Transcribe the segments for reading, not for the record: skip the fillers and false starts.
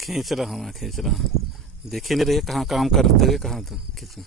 खींच रहा हूँ, मैं खींच रहा हूँ। देख ही नहीं रही कहाँ काम करते हुए, कहाँ तो खींचूं।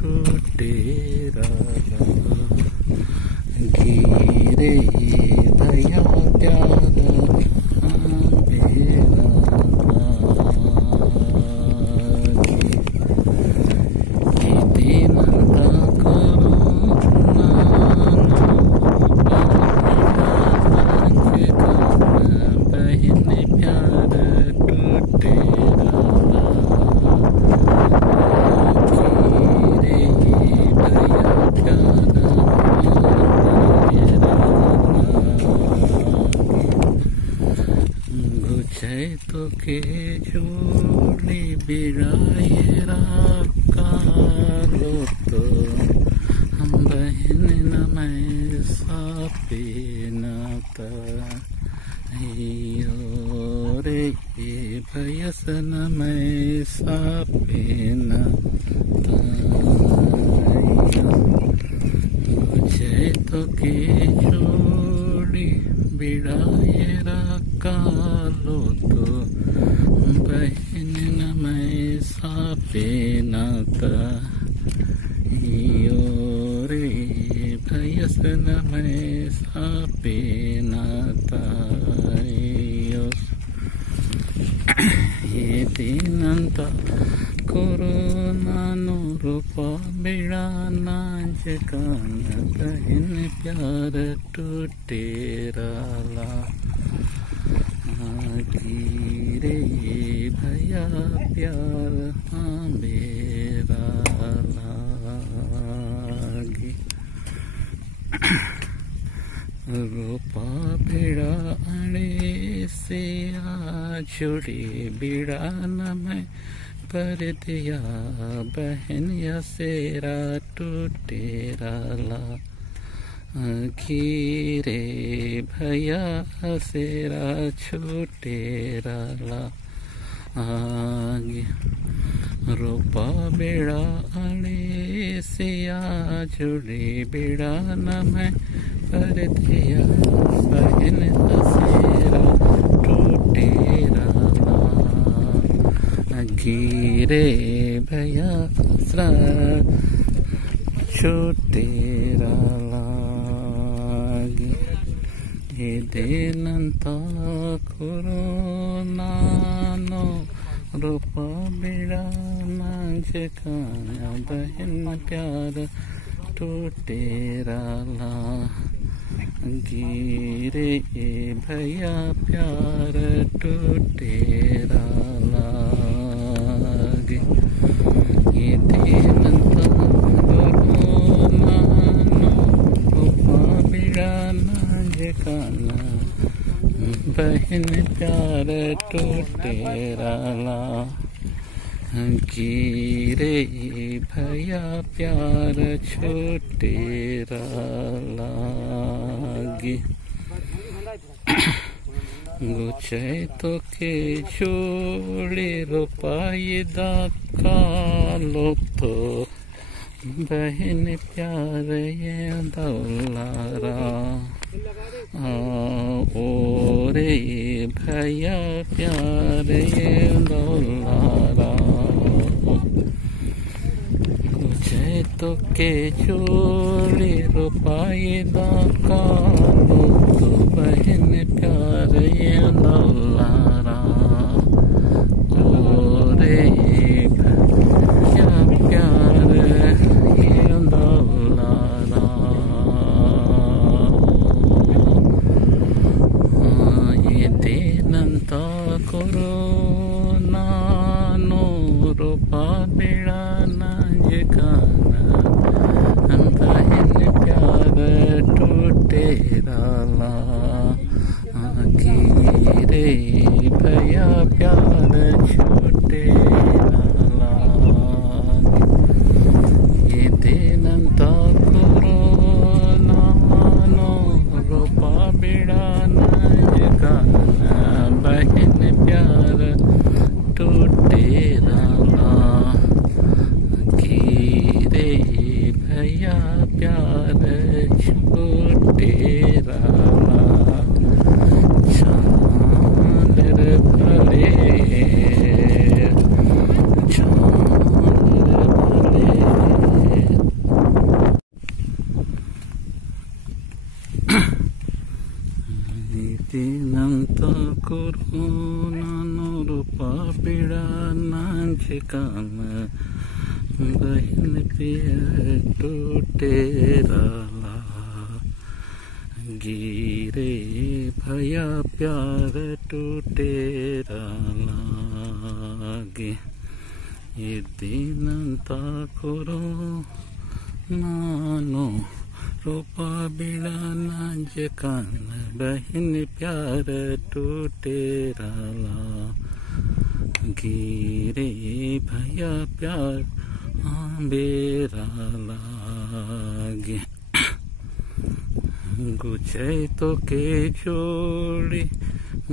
टूटे गिरे भैया प्यार तो के जोड़ी बिराए कालो तो हम बहन न मैं सापे नाता रे ये भयस न मैं सापे नाता तो के जोड़ी बिराए कालो तो बहन न मैं सापे नाता रे भयस न मैं सापे नाता ये दीनंत कोरोना नो रूपा बिड़ा नाच कान बहन प्यार टूटे राला गिरे भैया प्यार मेरा लागे रूपा बिड़ा अड़े से छोड़ी बिड़ा न मैं पर दिया बहन या सेरा टूटे राला गिरे भैया सेरा छोटे राला आगे रूपा बेड़ा अड़े सिया जुड़ी बेड़ा न मैं पर दिया बहन सेरा टूटे राला गिरे भैया छोटे राला ये देनंता कोरोना नो रूपा बिड़ा नाच काना बहन प्यार टूटे राला गिरे भैया प्यार टूटे राला ये देनंता कोरोना नो रूपा बिड़ा काना बहन प्यार टूटे राला गिरे भैया प्यार छोटे राला गुचे तो के जोड़े रुपाई दा कालो तो बहन प्यार ये दौलारा रे भैया प्यार ये दौलारा मुझे तो के जोड़ी रुपाई दा कालो तो बहन प्यार ये दौलारा रे भैया प्यार ये दौलारा देनंता कोरोना नो रूपा बिड़ा नाच काना ನಂತ ಕೊರೋನಾನೋ ರೂಪ ಬಿಡಾನ ಕಾನ बहन प्यार टूटे राला गिरे भैया प्यार छूटे राला चांदर भरे ನಂತ ಕೊರೋನಾನೋ ರೂಪ ಬಿಡಾನ ಕಾನ बहन प्यार टूटे राला गिरे भैया प्यार टूटे राला गे ये दिनंता कोरोनानो रूपा बिड़ाना जकान बहन प्यार टूटे राला गिरे भैया प्यार बेरा लागे गुचे तो के जोड़ी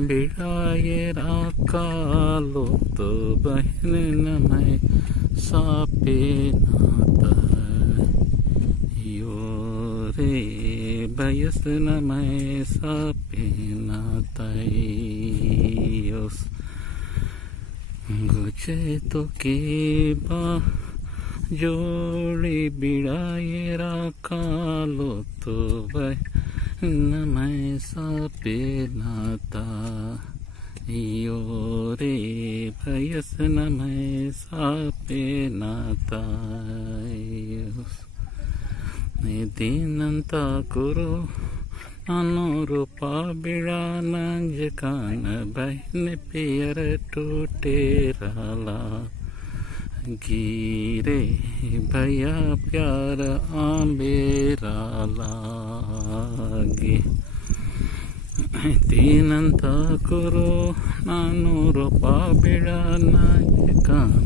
बिड़ाए राकालो तो बहन न मैं सापे नाता यो रे बयस न मैं सापे नाता योस गुचे तो के बा जोड़ी बिड़ाए राकालो तो बहन मैं सापे नाता यो रे भयस न मैं सापे नाता दिनंता करो नानो रूपा बिड़ान जकान बहन प्यार टूटे राला गिरे भैया प्यार आंबेरा लागे तीनंता करो नानो रूपा बिड़ाना कान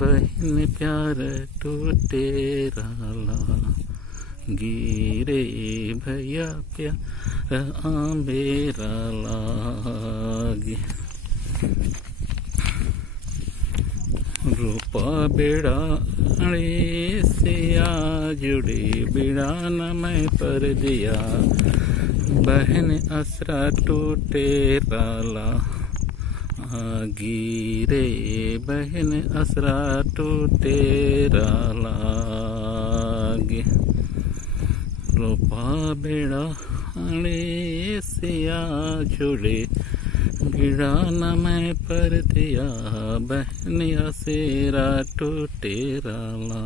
बहन प्यार टूटे राला गिरे भैया प्यार आंबेरा लागे रूपा बिड़ाने से आ जुड़े बिड़ान मैं पर दिया बहन असरा टूटे राला गिरे बहन असरा टूटे राला गे रूपा बिड़ाने से आ जुड़े बिड़ाना मैं पर दिया बहन असेरा टूटे राला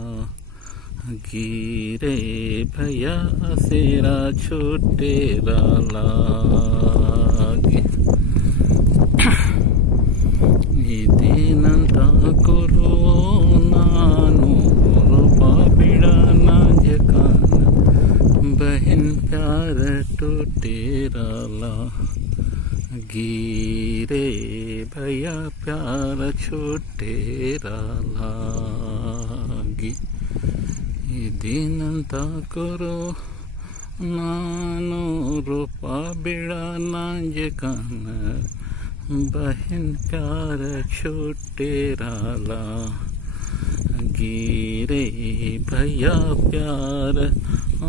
गिरे भैया असेरा छूटे राला दिनंता कोरोनानो रूपा बिड़ाना जकान बहन प्यार टूटे राला गिरे भैया प्यार छूटे राला दिनंता करो नानो रूपा बिड़ाना जकान बहन प्यार छूटे राला गिरे भैया प्यार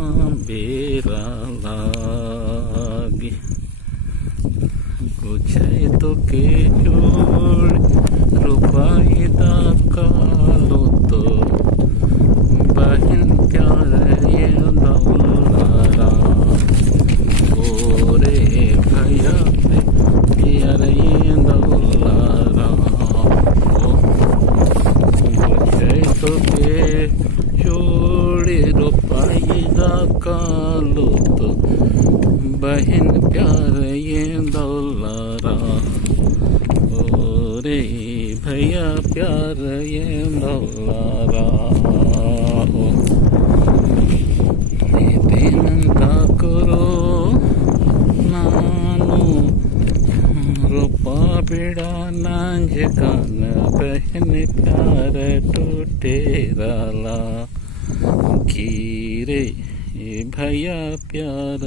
आंबेरा लागे गुचे तो के जोड़ रूपाए कालो तो बहन प्यार ये दौलारा गोरे भैया प्यार ये दौलारा गुचे तो के जोड़े रूपाए कालो तो बहन प्यार ये दौलारा रे भैया प्यार ये दौलारा दिनंता करो नानो रूपा बिड़ाना जकान बहन प्यार टूटे राला की रे भैया प्यार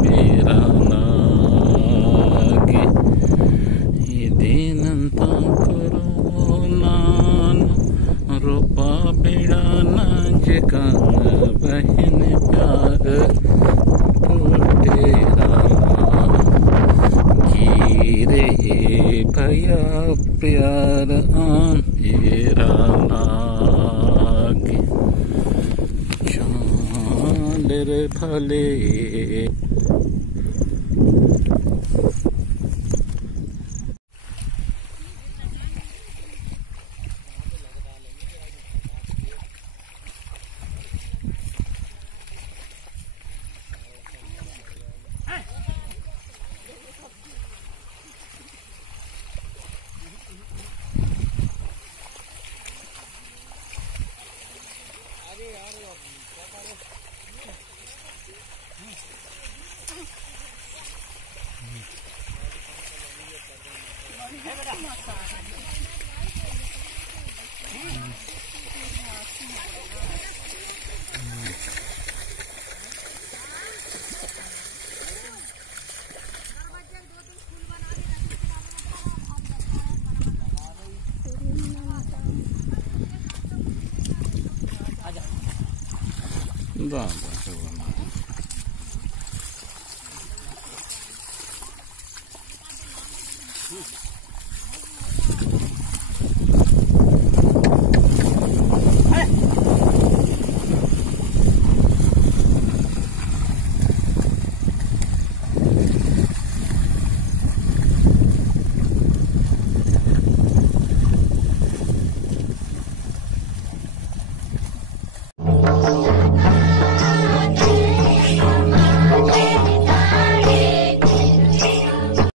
मेरा नागे इदेनंता करो नान रूपा बेड़ा नाजकान बहन प्यार तेरा की रे भैया प्यार मेरा नागे चांद रे भले